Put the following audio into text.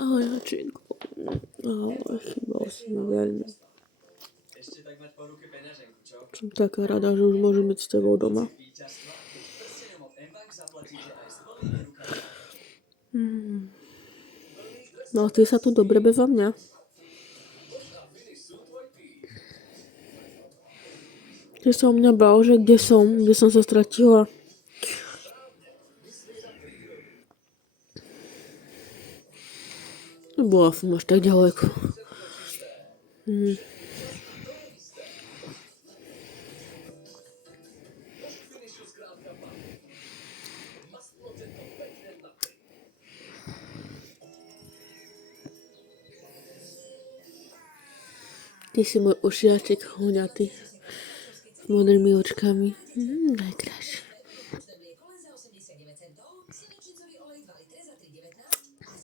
Ahoj, Hačinku. Ahoj, chýbal si mi veľmi. Som taká rada, že už môžem byť s tebou doma. No a ty sa tu dobre bezo mňa. Ty sa o mňa bál, že kde som sa stratila. Nebola som až tak ďaleko. Ty si môj ušiačik huňatý s modrými očkami. Najkrajší.